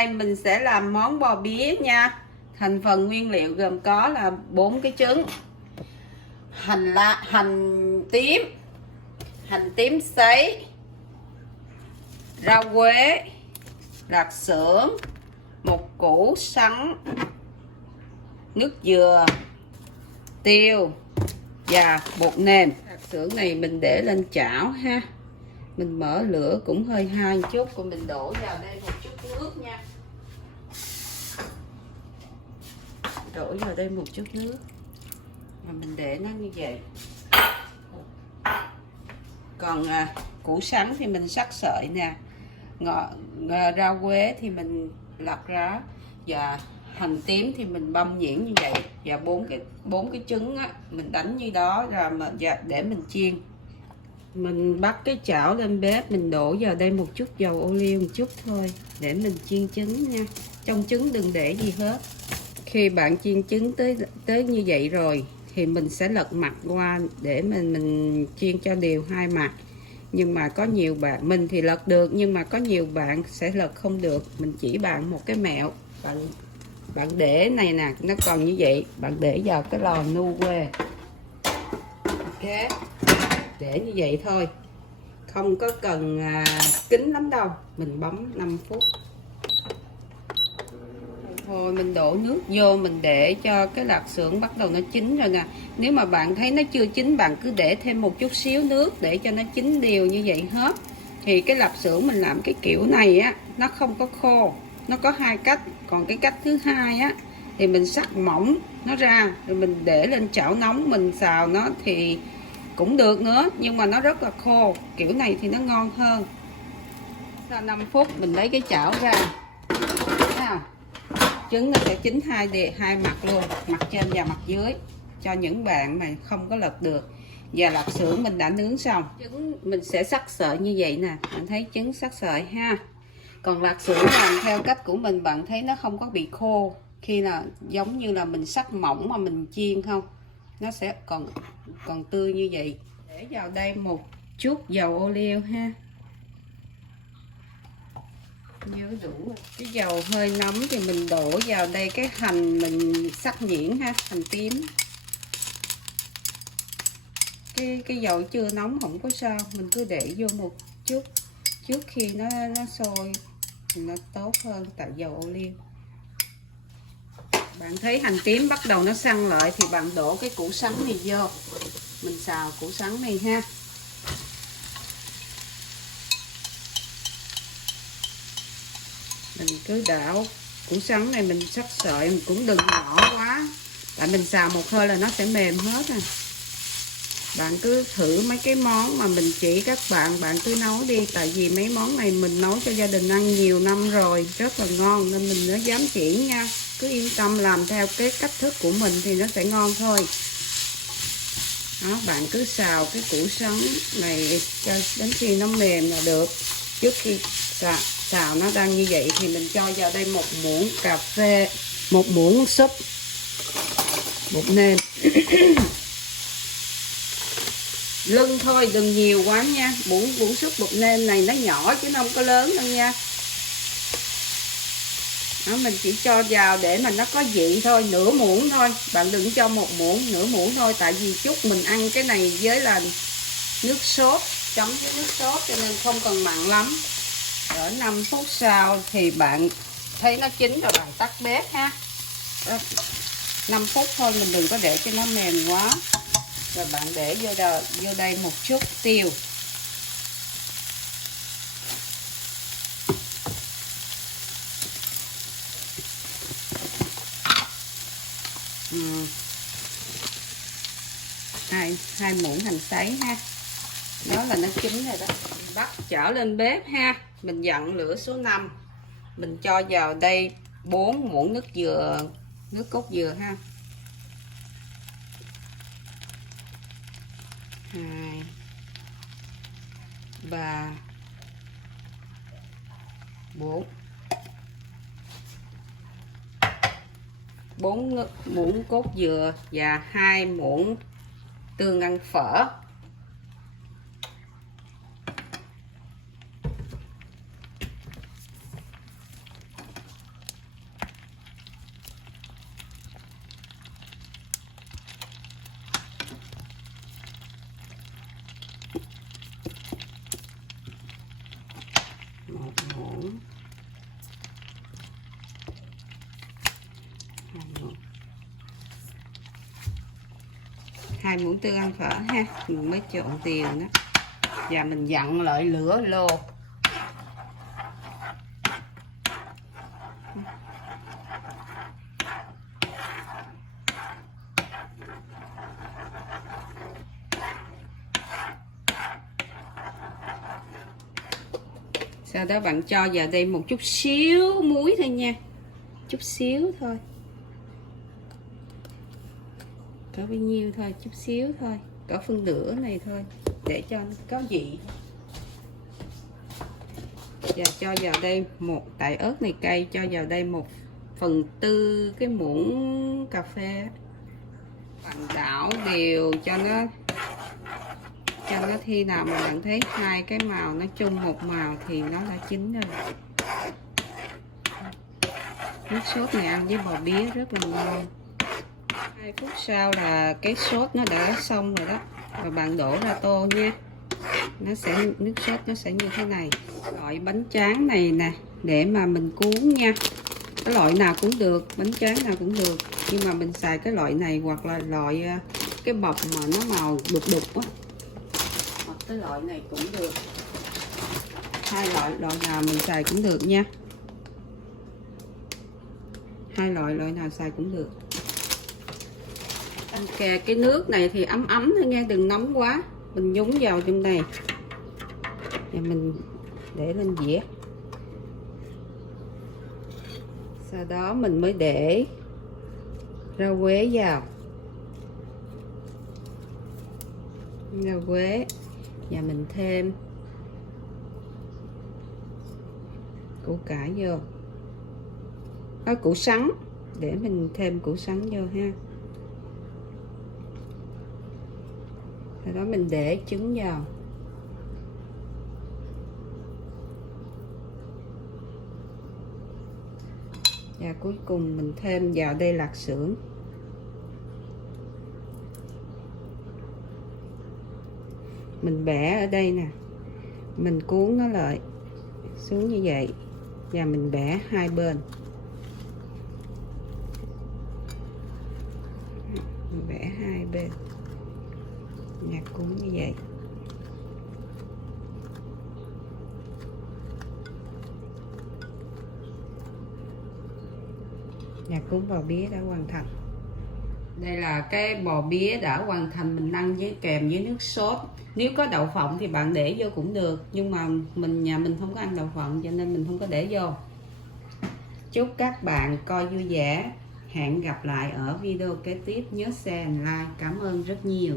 nay mình sẽ làm món bò bía nha. Thành phần nguyên liệu gồm có là 4 cái trứng, hành tím sấy, rau quế, lạc xưởng, một củ sắn, nước dừa, tiêu và bột nêm. Lạc xưởng này mình để lên chảo ha. Mình mở lửa cũng hơi hai một chút, rồi mình đổ vào đây một chút nước nha. Đổ vào đây một chút nước và mình để nó như vậy. Còn củ sắn thì mình sắc sợi nè, rau quế thì mình lặt ra, và hành tím thì mình băm nhuyễn như vậy, và bốn cái trứng á, mình đánh như đó ra mà để mình chiên. Mình bắt cái chảo lên bếp, mình đổ vào đây một chút dầu ô liu một chút thôi để mình chiên trứng nha. Trong trứng đừng để gì hết. Khi bạn chiên trứng tới như vậy rồi thì mình sẽ lật mặt qua để mình chiên cho đều hai mặt. Nhưng mà có nhiều bạn, mình thì lật được nhưng mà có nhiều bạn sẽ lật không được. Mình chỉ bạn một cái mẹo. Bạn để này nè, nó còn như vậy, bạn để vào cái lò nu quê. Ok, để như vậy thôi, không có cần kín lắm đâu. Mình bấm 5 phút thôi, mình đổ nước vô, mình để cho cái lạc xưởng bắt đầu nó chín rồi nè. Nếu mà bạn thấy nó chưa chín, bạn cứ để thêm một chút xíu nước để cho nó chín đều như vậy hết. Thì cái lạp xưởng mình làm cái kiểu này á, nó không có khô. Nó có hai cách. Còn cái cách thứ hai á thì mình xắt mỏng nó ra, rồi mình để lên chảo nóng mình xào nó thì cũng được nữa, nhưng mà nó rất là khô. Kiểu này thì nó ngon hơn. Sau 5 phút mình lấy cái chảo ra. Thấy không? Trứng nó sẽ chín hai mặt luôn, mặt trên và mặt dưới, cho những bạn mà không có lật được. Và lạp xưởng mình đã nướng xong. Trứng mình sẽ sắc sợi như vậy nè, bạn thấy trứng sắc sợi ha. Còn lạp xưởng làm theo cách của mình, bạn thấy nó không có bị khô. Khi là giống như là mình sắc mỏng mà mình chiên không, nó sẽ còn tươi như vậy. Để vào đây một chút dầu ô liu ha. Nhớ đủ. Cái dầu hơi nóng thì mình đổ vào đây cái hành mình sắc nhuyễn ha, hành tím. Cái dầu chưa nóng không có sao, mình cứ để vô một chút trước khi nó sôi thì nó tốt hơn, tại dầu ô liu. Bạn thấy hành tím bắt đầu nó săn lại thì bạn đổ cái củ sắn này vô, mình xào củ sắn này ha. Mình cứ đảo củ sắn này, mình sắc sợi mình cũng đừng nhỏ quá, tại mình xào một hơi là nó sẽ mềm hết à. Bạn cứ thử mấy cái món mà mình chỉ các bạn, bạn cứ nấu đi, tại vì mấy món này mình nấu cho gia đình ăn nhiều năm rồi, rất là ngon nên mình mới dám chỉ nha. Cứ yên tâm làm theo cái cách thức của mình thì nó sẽ ngon thôi. Đó, bạn cứ xào cái củ sắn này cho đến khi nó mềm là được. Trước khi xào nó đang như vậy thì mình cho vào đây một muỗng cà phê, một muỗng súp bột nêm. Lưng thôi, đừng nhiều quá nha. Muỗng súp bột nêm này nó nhỏ chứ nó không có lớn đâu nha. Đó, mình chỉ cho vào để mà nó có vị thôi, nửa muỗng thôi. Bạn đừng cho một muỗng, nửa muỗng thôi, tại vì chút mình ăn cái này với là nước sốt, chấm với nước sốt cho nên không cần mặn lắm. Ở 5 phút sau thì bạn thấy nó chín rồi, bạn tắt bếp ha. 5 phút thôi, mình đừng có để cho nó mềm quá. Rồi bạn để vô đây một chút tiêu. Hai muỗng hành sấy ha. Đó là nó chín rồi đó. Mình bắt chảo lên bếp ha. Mình dặn lửa số 5. Mình cho vào đây 4 muỗng nước dừa, nước cốt dừa ha. 2 3 4 4 muỗng cốt dừa và 2 muỗng tương ăn phở. 2 muỗng tương ăn phở ha, mình mới trộn đều đó. Và mình dặn lại lửa lô. Sau đó bạn cho vào đây một chút xíu muối thôi nha, chút xíu thôi, có bao nhiêu thôi, chút xíu thôi, cỡ phân nửa này thôi, để cho có vị. Và cho vào đây tại ớt này cay, cho vào đây 1/4 cái muỗng cà phê. Bạn đảo đều cho nó khi nào mà bạn thấy hai cái màu nó chung một màu thì nó đã chín rồi. Nước sốt này ăn với bò bía rất là ngon. 2 phút sau là cái sốt nó đã xong rồi đó, và bạn đổ ra tô nha. Nước sốt nó sẽ như thế này. Loại bánh tráng này nè, để mà mình cuốn nha, cái loại nào cũng được, bánh tráng nào cũng được, nhưng mà mình xài cái loại này, hoặc là loại cái bọc mà nó màu đục đục á, hoặc cái loại này cũng được. Hai loại nào mình xài cũng được nha, hai loại nào xài cũng được. Ok, cái nước này thì ấm ấm thôi nha, đừng nóng quá. Mình nhúng vào trong này và mình để lên dĩa. Sau đó mình mới để rau quế vào, rau quế, và mình thêm củ cải vô, có củ sắn, để mình thêm củ sắn vô ha. Sau đó mình để trứng vào. Và cuối cùng mình thêm vào đây lạc xưởng. Mình bẻ ở đây nè, mình cuốn nó lại xuống như vậy, và mình bẻ hai bên. Mình bẻ hai bên, và cuốn như vậy. Và cuốn bò bía đã hoàn thành. Đây là cái bò bía đã hoàn thành, mình ăn kèm với nước sốt. Nếu có đậu phộng thì bạn để vô cũng được, nhưng mà nhà mình không có ăn đậu phộng cho nên mình không có để vô. Chúc các bạn coi vui vẻ. Hẹn gặp lại ở video kế tiếp. Nhớ share and like. Cảm ơn rất nhiều.